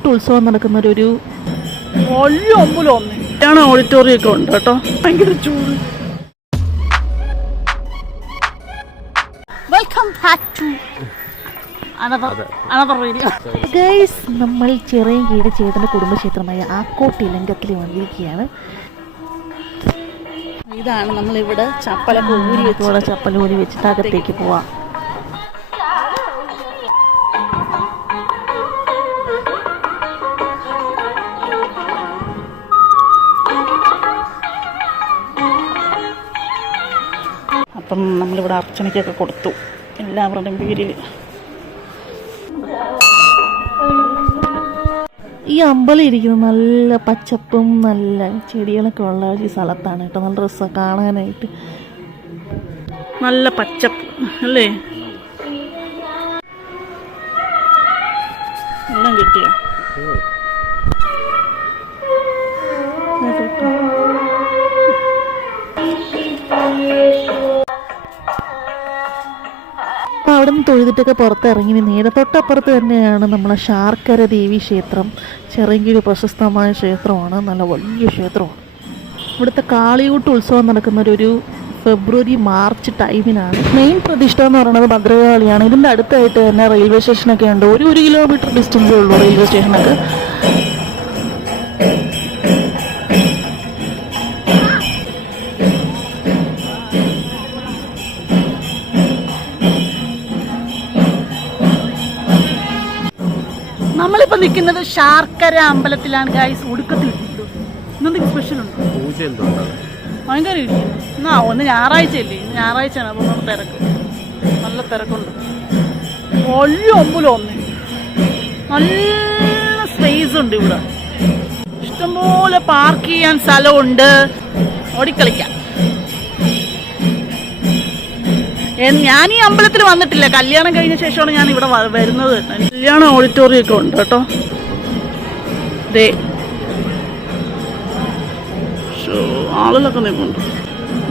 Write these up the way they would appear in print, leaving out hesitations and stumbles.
കാളിയൂട്ട് ഉത്സവം നടക്കുന്ന ഒരു വലിയ അമ്പലം ഓഡിറ്റോറിയം ഒക്കെ ഉണ്ട് കേട്ടോ. ഭയങ്കര ചൂട്. Welcome back to guys. നമ്മൾ ചിറയൻകീഴ് ചേട്ടൻ്റെ കുടുംബക്ഷേത്രമായ ആക്കോട്ടിലങ്കത്തിൽ വന്നിരിക്കുകയാണ്. ഇതാണ് നമ്മളിവിടെ ചപ്പലൂരി വെച്ചിട്ട് അകത്തേക്ക് പോവാം. അപ്പം നമ്മളിവിടെ അർച്ചനയ്ക്കൊക്കെ കൊടുത്തു എല്ലാവരുടെയും പേരിൽ. ഈ അമ്പലം ഇരിക്കുന്നത് നല്ല പച്ചപ്പും നല്ല ചെടികളൊക്കെ ഉള്ള ഒരു സ്ഥലത്താണ് കേട്ടോ. നല്ല രസമാണ് കാണാനായിട്ട്. നല്ല പച്ചപ്പ് അല്ലേ? എല്ലാം കിട്ടിയോ? അപ്പോൾ അവിടെ നിന്ന് തൊഴുതിട്ടൊക്കെ പുറത്തിറങ്ങി നേരെ തൊട്ടപ്പുറത്ത് തന്നെയാണ് നമ്മളെ ശാർക്കര ദേവി ക്ഷേത്രം. ചിറയൻകീഴ് പ്രശസ്തമായ ക്ഷേത്രമാണ്. നല്ല വലിയ ക്ഷേത്രമാണ്. ഇവിടുത്തെ കാളിയൂട്ട് ഉത്സവം നടക്കുന്ന ഒരു ഫെബ്രുവരി മാർച്ച് ടൈമിനാണ്. മെയിൻ പ്രതിഷ്ഠ എന്ന് പറയുന്നത് ഭദ്രകാളിയാണ്. ഇതിൻ്റെ അടുത്തായിട്ട് തന്നെ റെയിൽവേ സ്റ്റേഷനൊക്കെ ഉണ്ട്. ഒരു കിലോമീറ്റർ ഡിസ്റ്റൻസേ ഉള്ളൂ റെയിൽവേ സ്റ്റേഷനൊക്കെ. നമ്മളിപ്പോൾ നിൽക്കുന്നത് ശാർക്കര അമ്പലത്തിലാണ് ഗൈസ്. ഒടുക്കത്തിൽ ഇന്നെന്തെങ്കിലും സ്പെഷ്യൽ ഉണ്ടോ? ഭയങ്കര ഇടിക്കുന്നു. ഒന്ന് ഞായറാഴ്ചയല്ലേ? ഞായറാഴ്ചയാണ്. അപ്പോൾ തിരക്ക്, നല്ല തിരക്കുണ്ട്. വലിയ അമ്പലം നല്ല സ്പേസ് ഉണ്ട് ഇവിടെ. ഇഷ്ടംപോലെ പാർക്ക് ചെയ്യാൻ സ്ഥലമുണ്ട്. ഓടിക്കളിക്കാം. ഞാൻ ഈ അമ്പലത്തിൽ വന്നിട്ടില്ല. കല്യാണം കഴിഞ്ഞ ശേഷമാണ് ഞാൻ ഇവിടെ വരുന്നത്. കല്യാണ ഓഡിറ്റോറിയം ഒക്കെ ഉണ്ട് കേട്ടോ. ആളുകളൊക്കെ നിൽക്കുന്നുണ്ട്.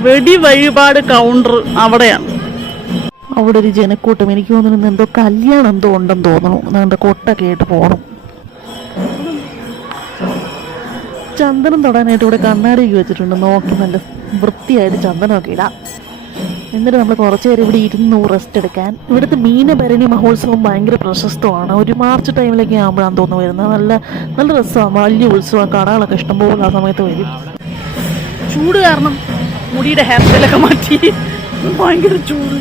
വെടി വഴിപാട് കൗണ്ടർ അവിടെയാണ്. അവിടെ ഒരു ജനക്കൂട്ടം. എനിക്ക് തോന്നുന്നു എന്തോ കല്യാണം എന്തോ ഉണ്ടെന്ന് തോന്നുന്നു. എന്താ കൊട്ടൊക്കെ ആയിട്ട് പോകണം. ചന്ദനം തൊടാനായിട്ട് ഇവിടെ കണ്ണാടിയൊക്കെ വെച്ചിട്ടുണ്ട്. നോക്കി നല്ല വൃത്തിയായിട്ട് ചന്ദനമൊക്കെ ഇടാം. എന്നിട്ട് നമ്മൾ കുറച്ച് നേരം ഇവിടെ ഇരുന്ന് റെസ്റ്റ് എടുക്കാൻ. ഇവിടുത്തെ മീനഭരണി മഹോത്സവം ഭയങ്കര പ്രശസ്തമാണ്. ഒരു മാർച്ച് ടൈമിലൊക്കെ ആകുമ്പോഴാണ് തോന്നുന്നു വരുന്നത്. നല്ല രസമാണ്. വലിയ ഉത്സവം. കടകളൊക്കെ ഇഷ്ടംപോലെ ആ സമയത്ത് വരും. ചൂട് കാരണം മുടിയുടെ ഹെയർ സ്റ്റൈലൊക്കെ മാറ്റി. ഭയങ്കര ചൂട്.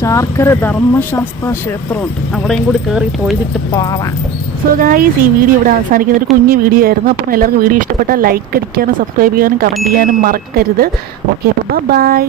ശാർക്കര ധർമ്മശാസ്ത്ര ക്ഷേത്രമുണ്ട്. അവിടെയും കൂടി കയറി തൊഴുതിട്ട് പോവാം. സോ ഗായ്സ്, ഈ വീഡിയോ ഇവിടെ അവസാനിക്കുന്ന ഒരു കുഞ്ഞു വീഡിയോ ആയിരുന്നു. അപ്പം എല്ലാവർക്കും വീഡിയോ ഇഷ്ടപ്പെട്ടാൽ ലൈക്ക് അടിക്കാനും സബ്സ്ക്രൈബ് ചെയ്യാനും കമൻറ്റ് ചെയ്യാനും മറക്കരുത്. ഓക്കെ, അപ്പോൾ ബൈ.